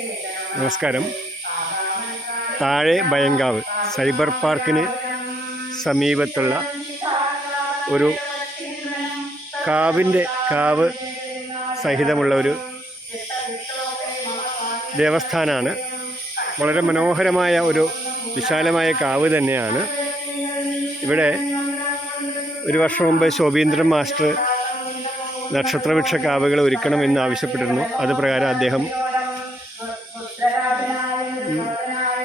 നമസ്കാരം. താഴെ ബയങ്കാവ് സൈബർ പാർക്കിന് സമീപത്തുള്ള ഒരു കാവ് സഹിതമുള്ള ഒരു ദേവസ്ഥാനമാണ്. വളരെ മനോഹരമായ ഒരു വിശാലമായ കാവ് തന്നെയാണ്. ഇവിടെ ഒരു വർഷം മുമ്പ് ശോഭീന്ദ്രൻ മാസ്റ്റർ നക്ഷത്രവൃക്ഷ കാവുകൾ ഒരുക്കണമെന്ന് ആവശ്യപ്പെട്ടിരുന്നു. അത് പ്രകാരം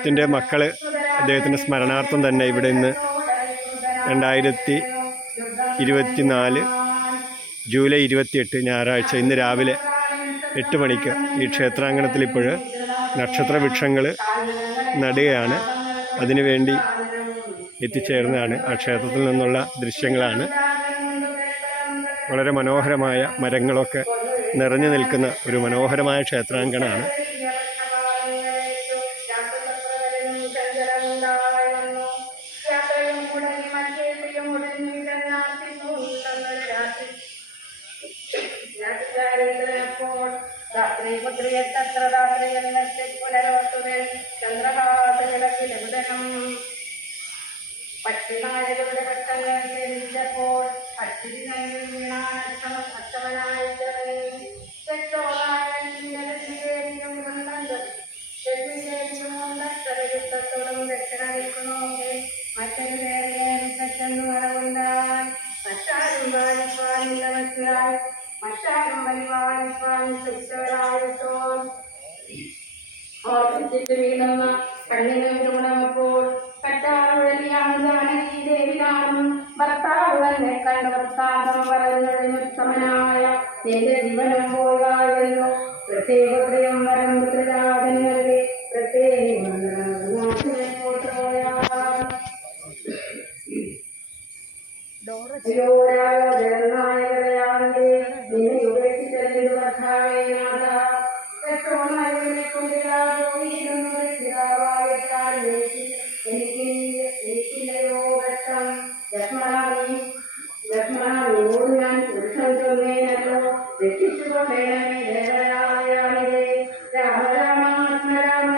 അദ്ദേഹത്തിൻ്റെ മക്കൾ അദ്ദേഹത്തിൻ്റെ സ്മരണാർത്ഥം തന്നെ ഇവിടെ ഇന്ന് 2024 ജൂലൈ 28 ഞായറാഴ്ച ഇന്ന് രാവിലെ 8 മണിക്ക് ഈ ക്ഷേത്രാങ്കണത്തിൽ ഇപ്പോൾ നക്ഷത്രവൃക്ഷങ്ങൾ നടുകയാണ്. അതിനുവേണ്ടി എത്തിച്ചേർന്നതാണ്. ആ ക്ഷേത്രത്തിൽ നിന്നുള്ള ദൃശ്യങ്ങളാണ്. വളരെ മനോഹരമായ മരങ്ങളൊക്കെ നിറഞ്ഞു നിൽക്കുന്ന ഒരു മനോഹരമായ ക്ഷേത്രാങ്കണമാണ്. പക്ഷിനായകളുടെ പെട്ടെന്ന് ജനിച്ചപ്പോൾ അച്ഛൻ അച്ഛനായിട്ട് മറ്റൊരു പേരെന്ന് മറവുണ്ടാൻ മറ്റാരും പാലിപ്പാനില്ല മനസ്സിലായി മറ്റാരും പരിപാലിപ്പാൻ ശിക്ഷരായിട്ടോ ഓർപ്പിച്ചിട്ട് വീണുന്ന കണ്ണിന് ൂണമപ്പോൾ കട്ടാറുഴലിയാണ് ജാനകി ദേവിയാണെന്നും ഭർത്താവ് തന്നെ കണ്ട വൃത്താന്തം പറഞ്ഞൊഴിമുത്തമനായ എന്റെ ജീവനം പോകായിരുന്നു. പ്രത്യേക പ്രിയം വരം പുത്രജാതന്യരുടെ പ്രത്യേക ജഗന്നായകയാന്റെ നിന്നെ ഉപേക്ഷിച്ചു ഭർത്താവേനാഥ എനിക്കില്ലയോ ഘട്ടം ലക്ഷ്മണോട് ഞാൻ പുരുഷൻ ചൊന്നേനല്ലോ രക്ഷിച്ചുകൊണ്ടേണമേ ദേവരായാണിതേ രാമ രാമ രാമ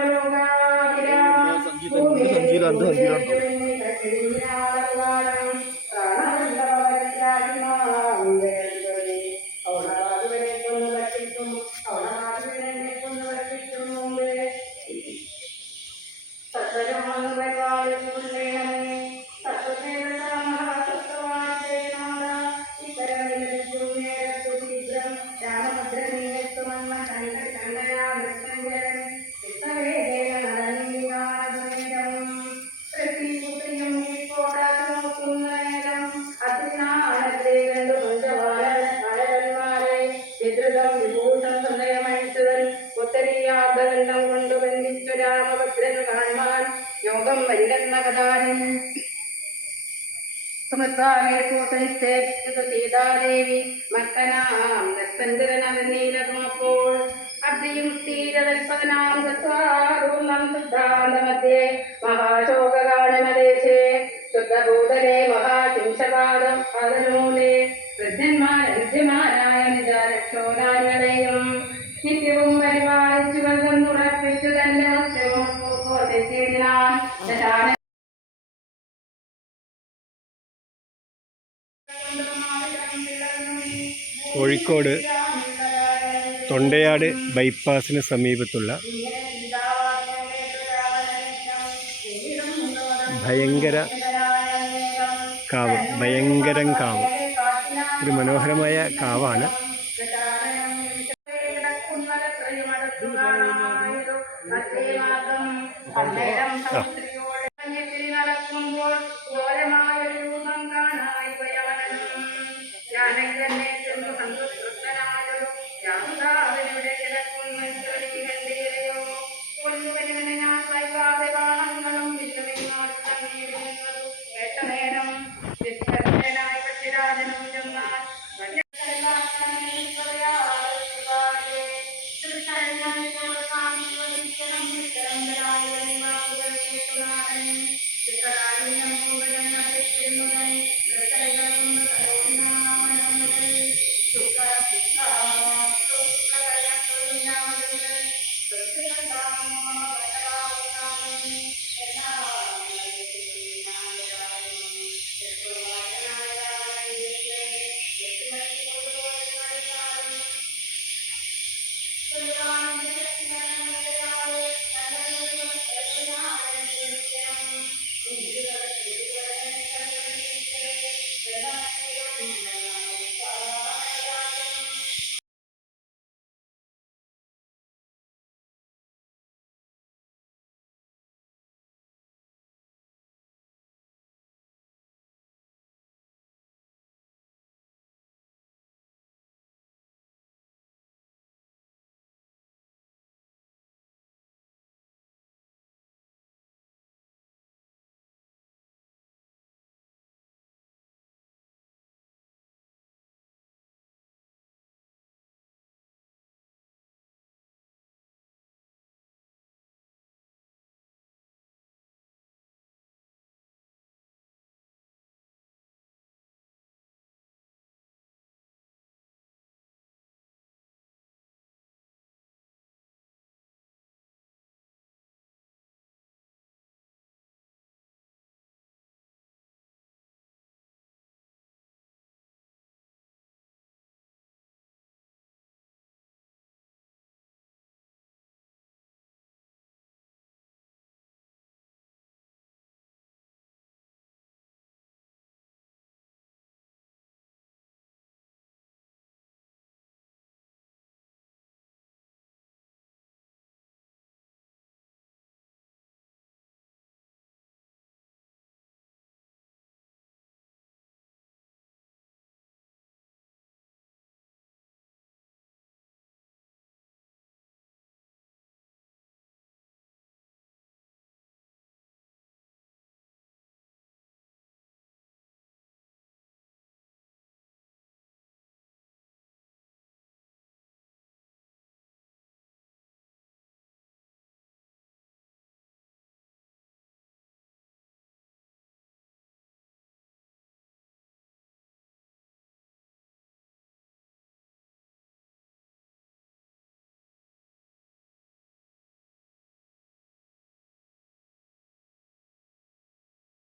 ോത്തൊരിയാദണ്ഡം കൊണ്ട് ബന്ധിച്ചു രാമഭദ്രന് കാണാൻ യോഗം വരികെന്ന കഥാരൻ സീതാദേവി മത്തനാം ദത്തഞ്ചരനീലതുമപ്പോൾ അബ്ദിയും തീരതൽപതനാം സിദ്ധാന്തമധ്യേ മഹാശോകാനമദേശേ ശുദ്ധഭൂതലേ മഹാശിംശപാദം പദനൂലേ വൃദ്ധന്മാരായ നിജാലക്ഷോരാങ്ങളെയും നിത്യവും പരിപാലിച്ചു വെള്ളുറപ്പിച്ചു തന്നെ കോഴിക്കോട് തൊണ്ടയാട് ബൈപ്പാസിന് സമീപത്തുള്ള ഭയങ്കരം കാവ് ഒരു മനോഹരമായ കാവാണ്. നടക്കുമ്പോൾ ഘോരമായ രൂപം കാണായി ഞാനെന്നെ ചെന്നു സന്തോഷനായോ ഞാനുടെ കിടക്കുന്നോ കൊല്ലുവനെ ഞാൻ വൈകാതെ കാണങ്ങളും കേട്ട നേരം പക്ഷിരാജനും ചെന്നാൽ Gracias.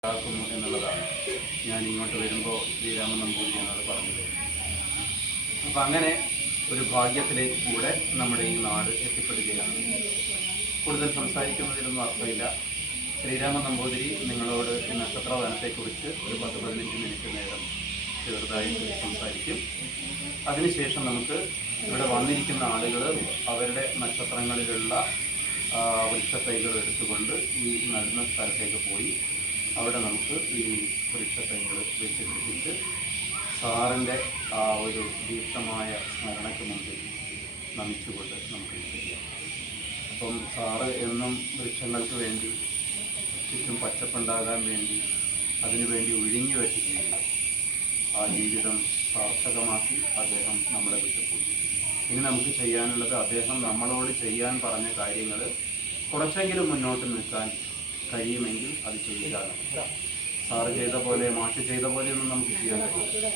ാക്കുന്നു എന്നുള്ളതാണ് ഞാൻ ഇങ്ങോട്ട് വരുമ്പോൾ ശ്രീരാമൻ നമ്പൂതിരി എന്നോട് പറഞ്ഞത്. അപ്പം അങ്ങനെ ഒരു ഭാഗ്യത്തിലേക്ക് കൂടെ നമ്മുടെ ഈ നാട് എത്തിപ്പെടുകയാണ്. കൂടുതൽ സംസാരിക്കുന്നതിലൊന്നും അർത്ഥമില്ല. ശ്രീരാമൻ നമ്പൂതിരി നിങ്ങളോട് ഈ നക്ഷത്രവനത്തെക്കുറിച്ച് ഒരു 10-15 മിനിറ്റ് നേരം ചെറുതായിട്ട് സംസാരിക്കും. അതിനുശേഷം നമുക്ക് ഇവിടെ വന്നിരിക്കുന്ന ആളുകൾ അവരുടെ നക്ഷത്രങ്ങളിലുള്ള വൃക്ഷത്തൈകൾ എടുത്തുകൊണ്ട് ഈ നടുന്ന സ്ഥലത്തേക്ക് പോയി അവിടെ നമുക്ക് ഈ വൃക്ഷത്തൈകൾ വെച്ച് പിടിപ്പിച്ച് സാറിൻ്റെ ആ ഒരു ദീപ്തമായ സ്മരണയ്ക്ക് മുമ്പിൽ നമിച്ചുകൊണ്ട് നമുക്ക് ചെയ്യാം. അപ്പം സാറ് എന്നും വൃക്ഷങ്ങൾക്ക് വേണ്ടി ചുറ്റും പച്ചപ്പുണ്ടാകാൻ വേണ്ടി അതിനുവേണ്ടി ഒഴിഞ്ഞു വെച്ച ജീവിതം, ആ ജീവിതം സാർത്ഥകമാക്കി അദ്ദേഹം നമ്മളെ വിട്ടുപോയി. ഇനി നമുക്ക് ചെയ്യാനുള്ളത് അദ്ദേഹം നമ്മളോട് ചെയ്യാൻ പറഞ്ഞ കാര്യങ്ങൾ കുറച്ചെങ്കിലും മുന്നോട്ട് നിൽക്കാൻ കഴിയുമെങ്കിൽ അത് ചെയ്യുക. സാറ് ചെയ്ത പോലെ മാഷ് ചെയ്ത പോലെയൊന്നും നമുക്ക് ചെയ്യാൻ കഴിയില്ല.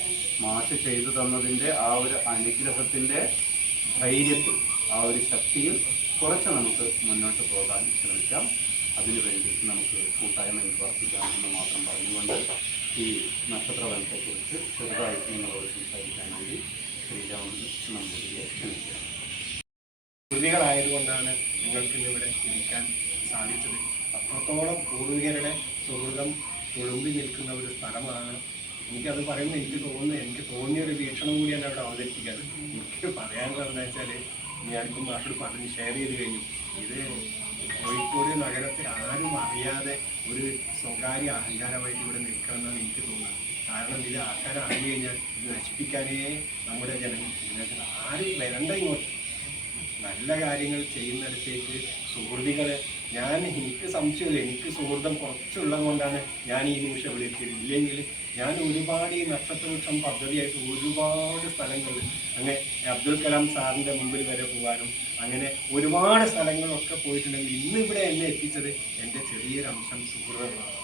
മാഷ് ചെയ്തു തന്നതിൻ്റെ ആ ഒരു അനുഗ്രഹത്തിൻ്റെ ധൈര്യത്തിൽ, ആ ഒരു ശക്തിയിൽ കുറച്ച് നമുക്ക് മുന്നോട്ട് പോകാൻ ശ്രമിക്കാം. അതിനുവേണ്ടി നമുക്ക് കൂട്ടായ്മയിൽ പ്രവർത്തിക്കാം എന്ന് മാത്രം പറഞ്ഞുകൊണ്ട് ഈ നക്ഷത്രബന്ധത്തെക്കുറിച്ച് ചെറുതായിട്ട് നിങ്ങളോട് സംസാരിക്കാൻ വേണ്ടി ശ്രീരാമൻ നമ്പൂതിരിയെ ക്ഷണിക്കുക. കൃതികളായതുകൊണ്ടാണ് നിങ്ങൾക്കിന്നിവിടെ ഇരിക്കാൻ സാധിച്ചത്. അത്രത്തോളം പൂർവികരുടെ സുഹൃതം തുളുമ്പി നിൽക്കുന്ന ഒരു സ്ഥലമാണ്. എനിക്കത് പറയുമ്പോൾ എനിക്ക് തോന്നിയൊരു വീക്ഷണം കൂടിയാണ് അവിടെ അവതരിപ്പിക്കാറ്. എനിക്ക് പറയാനുള്ളത് എന്താ വെച്ചാൽ, ഞാനിപ്പം മാഷോട് പറഞ്ഞ് ഷെയർ ചെയ്ത് കഴിഞ്ഞു. ഇത് കോഴിക്കോട് നഗരത്തിൽ ആരും അറിയാതെ ഒരു സ്വകാര്യ അഹങ്കാരമായിട്ട് ഇവിടെ നിൽക്കണമെന്നാണ് എനിക്ക് തോന്നുന്നത്. കാരണം ഇത് ആൾക്കാരെ അറിഞ്ഞു കഴിഞ്ഞാൽ ഇത് നശിപ്പിക്കാനേ നമ്മുടെ ജനങ്ങൾ ആരും വരണ്ട ഇങ്ങോട്ട്. നല്ല കാര്യങ്ങൾ ചെയ്യുന്നിടത്തേക്ക് സുഹൃത്തുക്കളെ എനിക്ക് സംശയമില്ല, എനിക്ക് സുഹൃത്തം കുറച്ചുള്ളത് കൊണ്ടാണ് ഞാൻ ഈ നിമിഷം വിളിച്ചത്. ഇല്ലെങ്കിൽ ഞാൻ ഒരുപാട് ഈ നക്ഷത്രവൃക്ഷം പദ്ധതിയായിട്ട് ഒരുപാട് സ്ഥലങ്ങളിൽ അങ്ങനെ അബ്ദുൽ കലാം സാറിൻ്റെ മുമ്പിൽ വരെ പോകാനും അങ്ങനെ ഒരുപാട് സ്ഥലങ്ങളൊക്കെ പോയിട്ടുണ്ടെങ്കിൽ ഇന്നിവിടെ എന്നെ എത്തിച്ചത് എൻ്റെ ചെറിയൊരു അംശം സുഹൃത്തുക്കളാണ്.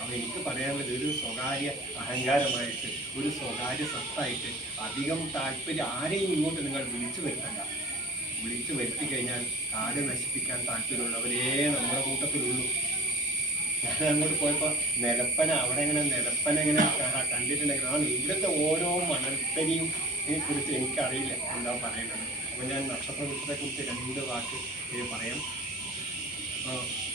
അപ്പോൾ എനിക്ക് പറയാനുള്ളത് ഒരു സ്വകാര്യ അഹങ്കാരമായിട്ട്, ഒരു സ്വകാര്യ സ്വത്തായിട്ട് അധികം താല്പര്യം ആരെയും ഇങ്ങോട്ട് നിങ്ങൾ വിളിച്ചു വരുത്തണ്ട. വിളിച്ചു വരുത്തി കഴിഞ്ഞാൽ കാട് നശിപ്പിക്കാൻ താല്പര്യമുള്ളവരേ നമ്മുടെ കൂട്ടത്തിലുള്ളൂ. ഞാൻ അങ്ങോട്ട് പോയപ്പോൾ നിലപ്പന അവിടെ ഇങ്ങനെ നിലപ്പന ഇങ്ങനെ കണ്ടിട്ടുണ്ടെങ്കിൽ ഇവിടുത്തെ ഓരോ മണൽത്തരിയും കുറിച്ച് എനിക്കറിയില്ല എന്താ പറയുന്നത്. അപ്പോൾ ഞാൻ നക്ഷത്രവൃക്ഷത്തെക്കുറിച്ച് 2 വാക്ക് പറയാം.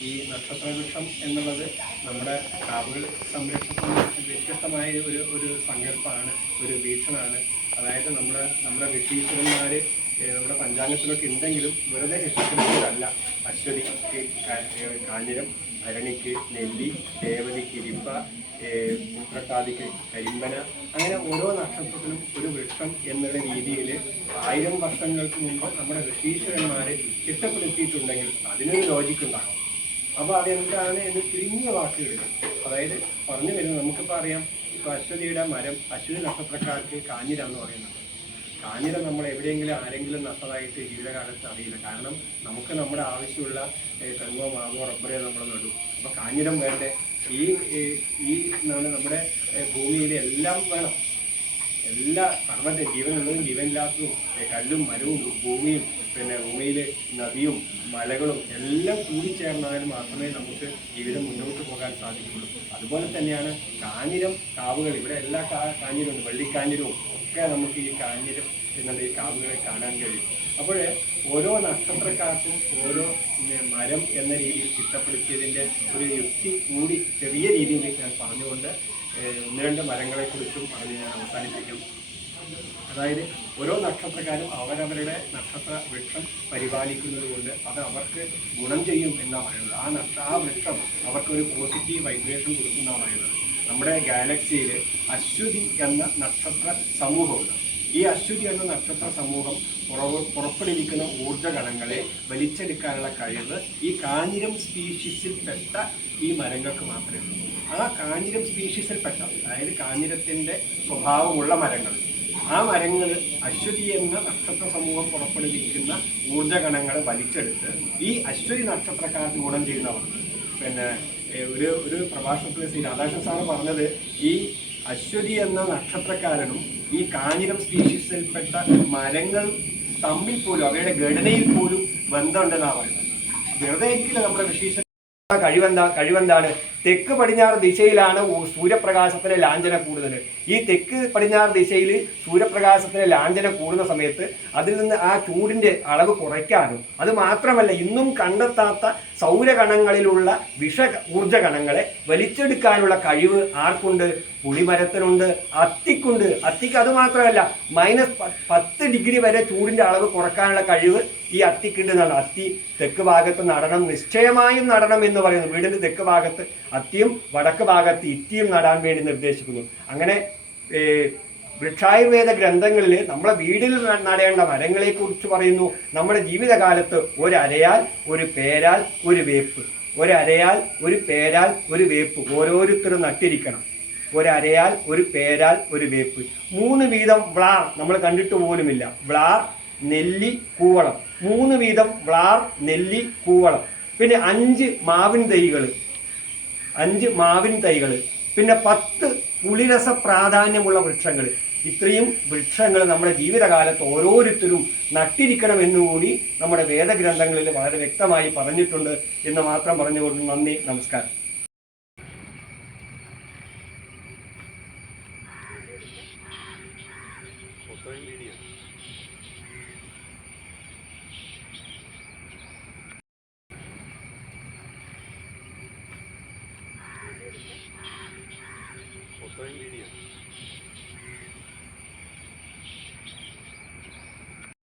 ഈ നക്ഷത്രവൃക്ഷം എന്നുള്ളത് നമ്മുടെ കാവുകൾ സംരക്ഷണത്തിന് വ്യത്യസ്തമായ ഒരു സങ്കല്പമാണ്, ഒരു വീക്ഷണമാണ്. അതായത് നമ്മുടെ ഋഷീശ്വരന്മാർ നമ്മുടെ പഞ്ചാംഗത്തിലൊക്കെ ഉണ്ടെങ്കിലും വെറുതെ ഋഷീശ്വരന്മാരല്ല. അശ്വതിക്ക് കാഞ്ഞിരം, ഭരണിക്ക് നെല്ലി, ദേവതിക്ക് ഇരിപ്പ, ഉത്രട്ടാതിക്ക് കരിമ്പന, അങ്ങനെ ഓരോ നക്ഷത്രത്തിനും ഒരു വൃക്ഷം എന്നുള്ള രീതിയിൽ 1000 വർഷങ്ങൾക്ക് മുമ്പ് നമ്മുടെ ഋഷീശ്വരന്മാർ ചിട്ടപ്പെടുത്തിയിട്ടുണ്ടെങ്കിൽ അതിനൊരു ലോജിക്ക് ഉണ്ടാകും. അപ്പോൾ അതെന്താണ് എന്ന് ചുരുങ്ങിയ വാക്കുകളിൽ അതായത് പറഞ്ഞു വരുന്നത്. നമുക്കിപ്പോൾ അറിയാം, ഇപ്പോൾ അശ്വതിയുടെ മരം അശ്വതി നക്ഷത്രക്കാർക്ക് കാഞ്ഞിരം എന്ന് പറയുന്നത്. കാഞ്ഞിരം നമ്മൾ എവിടെയെങ്കിലും ആരെങ്കിലും നട്ടതായിട്ട് ജീവിതകാലത്ത് അറിയില്ല. കാരണം നമുക്ക് നമ്മുടെ ആവശ്യമുള്ള തെങ്ങോ മാവോ റബ്ബറോ നമ്മൾ നടും. അപ്പോൾ കാഞ്ഞിരം വേണ്ടേ? ഈ എന്താണ് നമ്മുടെ ഭൂമിയിൽ എല്ലാം വേണം. എല്ലാ സർവ്വത്തെ ജീവനുള്ളതും ജീവനില്ലാത്തതും കല്ലും മരവും ഭൂമിയും പിന്നെ ഭൂമിയിൽ നദിയും മലകളും എല്ലാം കൂടിച്ചേർന്നാൽ മാത്രമേ നമുക്ക് ജീവിതം മുന്നോട്ട് പോകാൻ സാധിക്കുള്ളൂ. അതുപോലെ തന്നെയാണ് കാഞ്ഞിരം കാവുകൾ. ഇവിടെ എല്ലാ കാഞ്ഞിരമുണ്ട്, വെള്ളിക്കാഞ്ഞിരവും ഒക്കെ നമുക്ക് ഈ കാഞ്ഞിരം എന്നുള്ള ഈ കാവുകളെ കാണാൻ കഴിയും. അപ്പോൾ ഓരോ നക്ഷത്രക്കാർക്കും ഓരോ മരം എന്ന രീതിയിൽ ചിട്ടപ്പെടുത്തിയതിൻ്റെ ഒരു യുക്തി കൂടി ചെറിയ രീതിയിൽ ഞാൻ പറഞ്ഞുകൊണ്ട് 1-2 മരങ്ങളെക്കുറിച്ചും പറഞ്ഞ് ഞാൻ അവസാനിപ്പിക്കും. അതായത് ഓരോ നക്ഷത്രക്കാരും അവരവരുടെ നക്ഷത്ര വൃക്ഷം പരിപാലിക്കുന്നത് കൊണ്ട് അത് അവർക്ക് ഗുണം ചെയ്യും എന്നാണ് പറയുന്നത്. ആ വൃക്ഷം അവർക്കൊരു പോസിറ്റീവ് വൈബ്രേഷൻ കൊടുക്കുന്നതാണ് പറയുന്നത്. നമ്മുടെ ഗാലക്സിയിൽ അശ്വതി എന്ന നക്ഷത്ര സമൂഹമുണ്ട്. ഈ അശ്വതി എന്ന നക്ഷത്ര സമൂഹം പുറപ്പെടുവിക്കുന്ന ഊർജ്ജകണങ്ങളെ വലിച്ചെടുക്കാനുള്ള കഴിവ് ഈ കാഞ്ഞിരം സ്പീഷീസിൽപ്പെട്ട ഈ മരങ്ങൾക്ക് മാത്രമേ ഉള്ളൂ. ആ കാഞ്ഞിരം സ്പീഷീസിൽപ്പെട്ട, അതായത് കാഞ്ഞിരത്തിൻ്റെ സ്വഭാവമുള്ള മരങ്ങൾ, ആ മരങ്ങൾ അശ്വതി എന്ന നക്ഷത്ര സമൂഹം പുറപ്പെടുവിക്കുന്ന ഊർജ്ജകണങ്ങളെ വലിച്ചെടുത്ത് ഈ അശ്വതി നക്ഷത്രക്കാർക്ക് ഗുണം ചെയ്യുന്നവർ. പിന്നെ ഒരു പ്രഭാഷണത്തിൽ ശ്രീ രാധാകൃഷ്ണൻ സാറ് പറഞ്ഞത് ഈ അശ്വതി എന്ന നക്ഷത്രക്കാരനും ഈ കാഞ്ഞിരം സ്പീഷീസിൽപ്പെട്ട മരങ്ങൾ തമ്മിൽ പോലും അവയുടെ ഘടനയിൽ പോലും ബന്ധമുണ്ടെന്നാണ് പറയുന്നത്. വെറുതെ ഇരിക്കില്ല നമ്മുടെ ഋഷീശ്വരൻ. കഴിവെന്താണ്? തെക്ക് പടിഞ്ഞാറ് ദിശയിലാണ് സൂര്യപ്രകാശത്തിലെ ലാഞ്ചന കൂടുതൽ. ഈ തെക്ക് പടിഞ്ഞാറ് ദിശയിൽ സൂര്യപ്രകാശത്തിലെ ലാഞ്ചന കൂടുന്ന സമയത്ത് അതിൽ നിന്ന് ആ ചൂടിൻ്റെ അളവ് കുറയ്ക്കാനും, അത് മാത്രമല്ല ഇന്നും കണ്ടെത്താത്ത സൗരകണങ്ങളിലുള്ള ഊർജ്ജ കണങ്ങളെ വലിച്ചെടുക്കാനുള്ള കഴിവ് ആർക്കുണ്ട്? പുളിമരത്തിനുണ്ട്, അത്തിക്കുണ്ട്. അത്തിക്ക് അത് മാത്രമല്ല, -10 ഡിഗ്രി വരെ ചൂടിൻ്റെ അളവ് കുറയ്ക്കാനുള്ള കഴിവ് ഈ അത്തിക്കുണ്ടെന്നാണ്. അത്തി തെക്ക് ഭാഗത്ത് നടണം, നിശ്ചയമായും നടണം എന്ന് പറയുന്നു. വീടിൻ്റെ തെക്ക് ഭാഗത്ത് അത്തിയും വടക്ക് ഭാഗത്ത് ഇത്തിയും നടാൻ വേണ്ടി നിർദ്ദേശിക്കുന്നു. അങ്ങനെ വൃക്ഷായുർവേദ ഗ്രന്ഥങ്ങളിൽ നമ്മളെ വീടിൽ നടേണ്ട മരങ്ങളെക്കുറിച്ച് പറയുന്നു. നമ്മുടെ ജീവിതകാലത്ത് ഒരരയാൽ, ഒരു പേരാൽ, ഒരു വേപ്പ്, ഒരരയാൽ, ഒരു പേരാൽ, ഒരു വേപ്പ് ഓരോരുത്തരും നട്ടിരിക്കണം. ഒരരയാൽ, ഒരു പേരാൽ, ഒരു വേപ്പ്. 3 വീതം വ്ളാർ നമ്മൾ കണ്ടിട്ട് പോലുമില്ല. വ്ളാർ, നെല്ലി, കൂവളം. 3 വീതം വ്ളാർ, നെല്ലി, കൂവളം. പിന്നെ 5 മാവിൻ തൈകൾ, പിന്നെ 10 പുളിരസ പ്രാധാന്യമുള്ള വൃക്ഷങ്ങൾ. ഇത്രയും വൃക്ഷങ്ങൾ നമ്മുടെ ജീവിതകാലത്ത് ഓരോരുത്തരും നട്ടിരിക്കണമെന്നുകൂടി നമ്മുടെ വേദഗ്രന്ഥങ്ങളിൽ വളരെ വ്യക്തമായി പറഞ്ഞിട്ടുണ്ട് എന്ന് മാത്രം പറഞ്ഞുകൊണ്ട് നന്ദി, നമസ്കാരം. Video.